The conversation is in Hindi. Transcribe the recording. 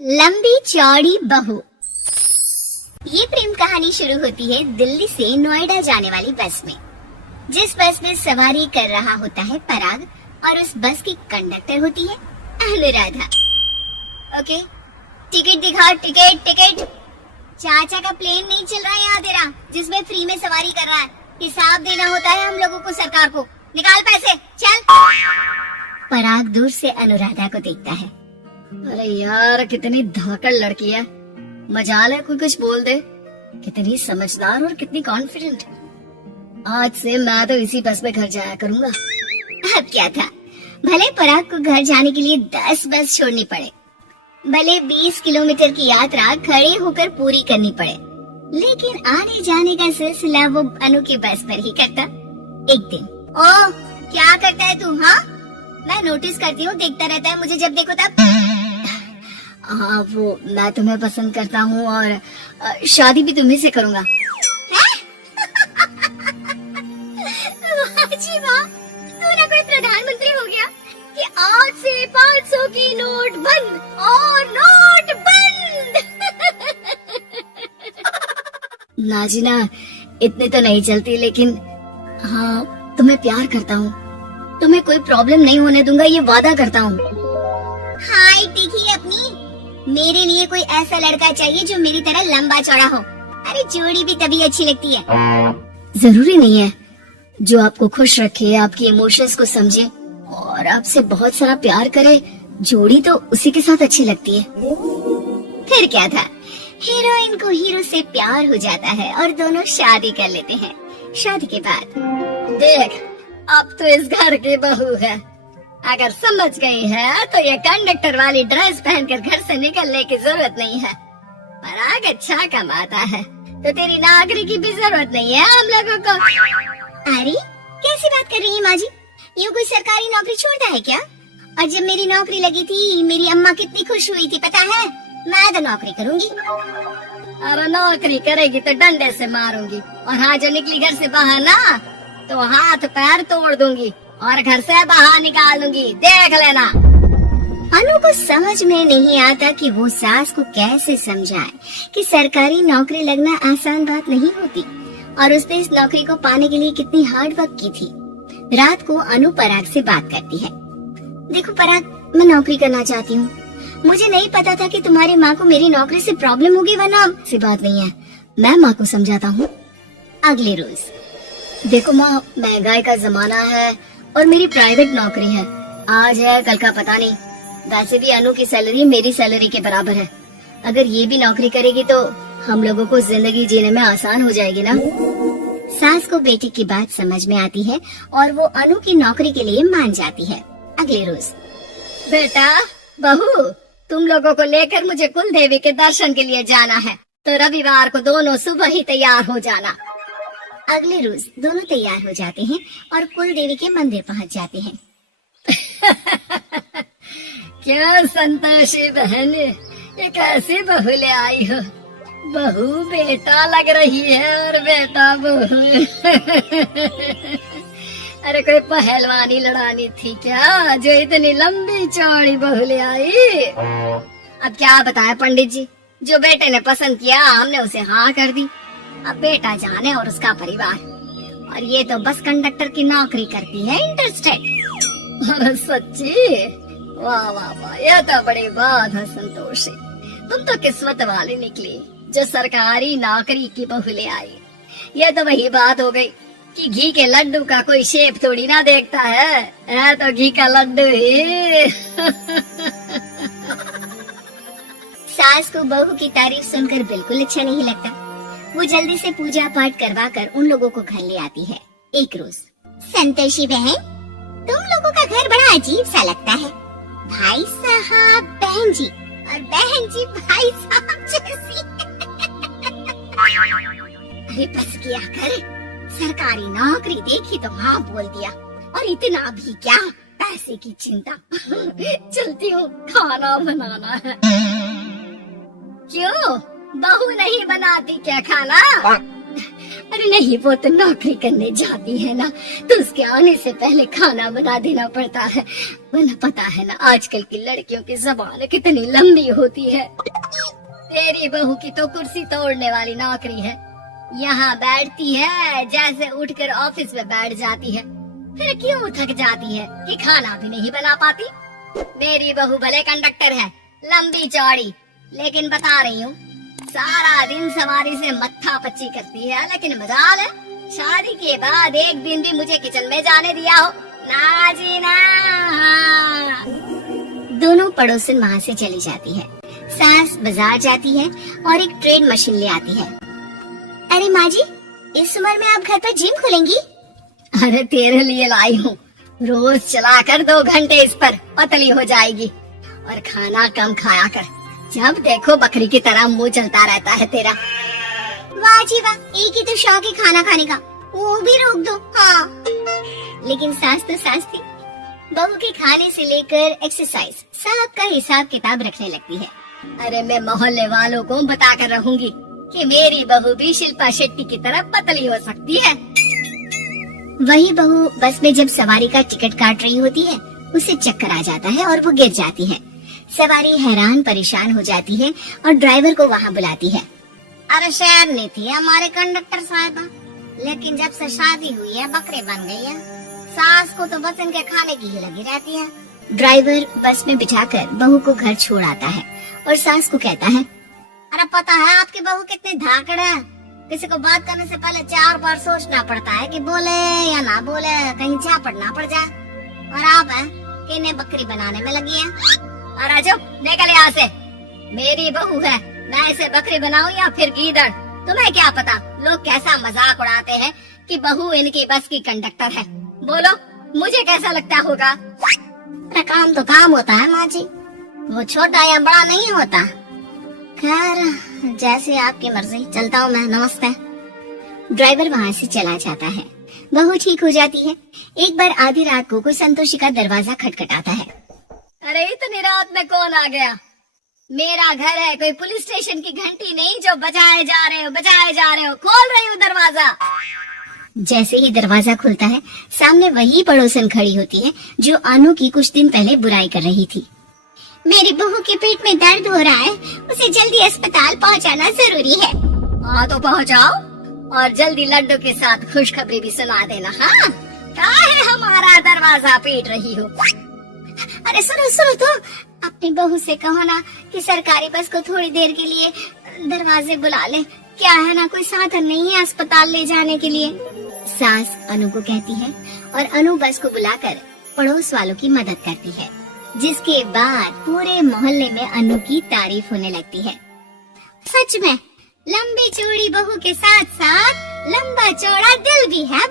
लंबी चौड़ी बहू। ये प्रेम कहानी शुरू होती है दिल्ली से नोएडा जाने वाली बस में। जिस बस में सवारी कर रहा होता है पराग और उस बस की कंडक्टर होती है अनुराधा। ओके, टिकट दिखाओ, टिकट टिकट। चाचा का प्लेन नहीं चल रहा है यहाँ तेरा, जिसमें फ्री में सवारी कर रहा है। हिसाब देना होता है हम लोगों को सरकार को। निकाल पैसे, चल। पराग दूर से अनुराधा को देखता है। अरे यार, कितनी धाकड़ लड़की है। मजाल है कोई कुछ बोल दे। कितनी समझदार और कितनी कॉन्फिडेंट। आज से मैं तो इसी बस में घर जाया करूंगा। अब क्या था, भले पराग को घर जाने के लिए 10 बस छोड़नी पड़े, भले 20 किलोमीटर की यात्रा खड़े होकर पूरी करनी पड़े, लेकिन आने जाने का सिलसिला वो अनु की बस पर ही करता। एक दिन, ओ क्या करता है तू? हाँ, मैं नोटिस करती हूँ, देखता रहता है मुझे जब देखो तब। हाँ, वो मैं तुम्हें पसंद करता हूँ और शादी भी तुम्ही से करूँगा। वाह जी वाह, तू ना कोई प्रधानमंत्री हो गया कि आज से 500 की नोट बंद और नोट बंद। ना जी ना, इतने तो नहीं चलती, लेकिन हाँ, तुम्हें प्यार करता हूँ। तुम्हें कोई प्रॉब्लम नहीं होने दूंगा, ये वादा करता हूँ। हाय देखिए अपनी, मेरे लिए कोई ऐसा लड़का चाहिए जो मेरी तरह लंबा चौड़ा हो। अरे जोड़ी भी तभी अच्छी लगती है। जरूरी नहीं है, जो आपको खुश रखे, आपकी इमोशंस को समझे और आपसे बहुत सारा प्यार करे, जोड़ी तो उसी के साथ अच्छी लगती है। फिर क्या था, हीरोइन को हीरो से प्यार हो जाता है और दोनों शादी कर लेते हैं। शादी के बाद देख, अब तो इस घर की बहू है। अगर समझ गई है तो ये कंडक्टर वाली ड्रेस पहनकर घर से निकलने की जरूरत नहीं है। पराग अच्छा कमाता है तो तेरी नौकरी की भी जरूरत नहीं है हम लोगों को। अरे कैसी बात कर रही है माँ जी? यूँ कोई सरकारी नौकरी छोड़ता है क्या? और जब मेरी नौकरी लगी थी, मेरी अम्मा कितनी खुश हुई थी पता है? मैं तो नौकरी करूँगी। अरे नौकरी करेगी तो डंडे से मारूंगी, और हाँ, जो निकली घर से बाहर ना तो हाथ पैर तोड़ दूंगी और घर से बाहर निकाल दूंगी, देख लेना। अनु को समझ में नहीं आता कि वो सास को कैसे समझाए कि सरकारी नौकरी लगना आसान बात नहीं होती और उसने इस नौकरी को पाने के लिए कितनी हार्ड वर्क की थी। रात को अनु पराग से बात करती है। देखो पराग, मैं नौकरी करना चाहती हूँ। मुझे नहीं पता था कि तुम्हारी माँ को मेरी नौकरी से प्रॉब्लम होगी, वरना ऐसी बात नहीं है, मैं माँ को समझाता हूँ। अगले रोज, देखो माँ, महंगाई का जमाना है और मेरी प्राइवेट नौकरी है। आज है कल का पता नहीं। वैसे भी अनु की सैलरी मेरी सैलरी के बराबर है। अगर ये भी नौकरी करेगी तो हम लोगों को जिंदगी जीने में आसान हो जाएगी ना। सास को बेटी की बात समझ में आती है और वो अनु की नौकरी के लिए मान जाती है। अगले रोज, बेटा बहू, तुम लोगों को लेकर मुझे कुल देवी के दर्शन के लिए जाना है, तो रविवार को दोनों सुबह ही तैयार हो जाना। अगले रोज दोनों तैयार हो जाते हैं और कुल देवी के मंदिर पहुंच जाते हैं। क्या संतोषी बहन, ये कैसी बहू ले आई हो? बहू बेटा लग रही है और बेटा बहू। अरे कोई पहलवानी लड़ानी थी क्या जो इतनी लंबी चौड़ी बहू ले आई? अब क्या बताए पंडित जी, जो बेटे ने पसंद किया हमने उसे हाँ कर दी। अब बेटा जाने और उसका परिवार, और ये तो बस कंडक्टर की नौकरी करती है, इंटरेस्टेड। अरे सच्ची? वाह वाह वाह, यह तो बड़ी बात है संतोषी। तुम तो किस्मत वाली निकली जो सरकारी नौकरी की बहू ले आई। यह तो वही बात हो गई कि घी के लड्डू का कोई शेप थोड़ी ना देखता है तो घी का लड्डू ही। सास को बहू की तारीफ सुनकर बिल्कुल अच्छा नहीं लगता। वो जल्दी से पूजा पाठ करवा कर उन लोगों को घर ले आती है। एक रोज, संतोषी बहन, तुम लोगों का घर बड़ा अजीब सा लगता है। भाई साहब बहन जी और बहन जी भाई साहब जैसी। अरे बस किया कर, सरकारी नौकरी देखी तो हाँ बोल दिया, और इतना भी क्या, पैसे की चिंता। चलती हूँ, खाना बनाना है। क्यों, बहू नहीं बनाती क्या खाना? अरे नहीं, वो तो नौकरी करने जाती है ना, तो उसके आने से पहले खाना बना देना पड़ता है। वरना पता है ना आजकल की लड़कियों की ज़बान कितनी लंबी होती है। तेरी बहू की तो कुर्सी तोड़ने वाली नौकरी है। यहाँ बैठती है जैसे उठकर ऑफिस में बैठ जाती है, फिर क्यों थक जाती है कि खाना भी नहीं बना पाती। मेरी बहू भले कंडक्टर है, लंबी चौड़ी, लेकिन बता रही हूँ सारा दिन सवारी से मत्था पच्ची करती है। लेकिन मजाल है, शादी के बाद एक दिन भी मुझे किचन में जाने दिया हो ना जी ना। दोनों पड़ोसन वहाँ से चली जाती है। सास बाजार जाती है और एक ट्रेड मशीन ले आती है। अरे माँ जी, इस उम्र में आप घर पर जिम खोलेंगी? अरे तेरे लिए लाई हूँ, रोज चलाकर 2 घंटे इस पर, पतली हो जाएगी। और खाना कम खाया कर, जब देखो बकरी की तरह मुंह चलता रहता है तेरा। वाह जी वाह, एक ही तो शौक है खाना खाने का, वो भी रोक दो। हाँ, लेकिन सास तो सास थी, बहू के खाने से लेकर एक्सरसाइज सबका हिसाब किताब रखने लगती है। अरे मैं मोहल्ले वालों को बताकर रहूंगी कि मेरी बहू भी शिल्पा शेट्टी की तरह पतली हो सकती है। वही बहू बस में जब सवारी का टिकट काट रही होती है, उसे चक्कर आ जाता है और वो गिर जाती है। सवारी हैरान परेशान हो जाती है और ड्राइवर को वहाँ बुलाती है। अरे शहर नहीं थी हमारे कंडक्टर साहबा, लेकिन जब से शादी हुई है बकरे बन गई है। सास को तो बस इनके खाने की ही लगी रहती है। ड्राइवर बस में बिठाकर बहू को घर छोड़ आता है और सास को कहता है, अरे पता है आपकी बहू कितनी धाकड़ है, किसी को बात करने से पहले 4 बार सोचना पड़ता है कि बोले या ना बोले, कहीं झापड़ ना पड़ जाए। और आप है कि इन्हें बकरी बनाने में लगी है। और आजो निकल यहाँ से, मेरी बहू है, मैं इसे बकरी बनाऊं या फिर गीदड़, तुम्हें क्या पता लोग कैसा मजाक उड़ाते हैं कि बहू इनकी बस की कंडक्टर है। बोलो मुझे कैसा लगता होगा। काम तो काम होता है माँ जी, वो छोटा या बड़ा नहीं होता। खैर जैसे आपकी मर्जी, चलता हूँ मैं, नमस्ते। ड्राइवर वहाँ से चला जाता है। बहू ठीक हो जाती है। एक बार आधी रात को कोई संतोषी का दरवाजा खटखटाता है। अरे इतनी रात में कौन आ गया? मेरा घर है, कोई पुलिस स्टेशन की घंटी नहीं जो बजाए जा रहे हो। खोल रही हूँ दरवाजा। जैसे ही दरवाजा खुलता है, सामने वही पड़ोसन खड़ी होती है जो अनु की कुछ दिन पहले बुराई कर रही थी। मेरी बहू के पेट में दर्द हो रहा है, उसे जल्दी अस्पताल पहुंचाना जरूरी है। हाँ तो पहुंचाओ, और जल्दी लड्डू के साथ खुशखबरी भी सुना देना। हाँ, काहे हमारा दरवाजा पीट रही हो? अरे सुनो तो, अपनी बहू से कहो ना कि सरकारी बस को थोड़ी देर के लिए दरवाजे बुला ले। क्या है ना, कोई साधन नहीं है अस्पताल ले जाने के लिए। सास अनु को कहती है और अनु बस को बुलाकर पड़ोस वालों की मदद करती है, जिसके बाद पूरे मोहल्ले में अनु की तारीफ होने लगती है। सच में लंबी चौड़ी बहू के साथ साथ लंबा चौड़ा दिल भी है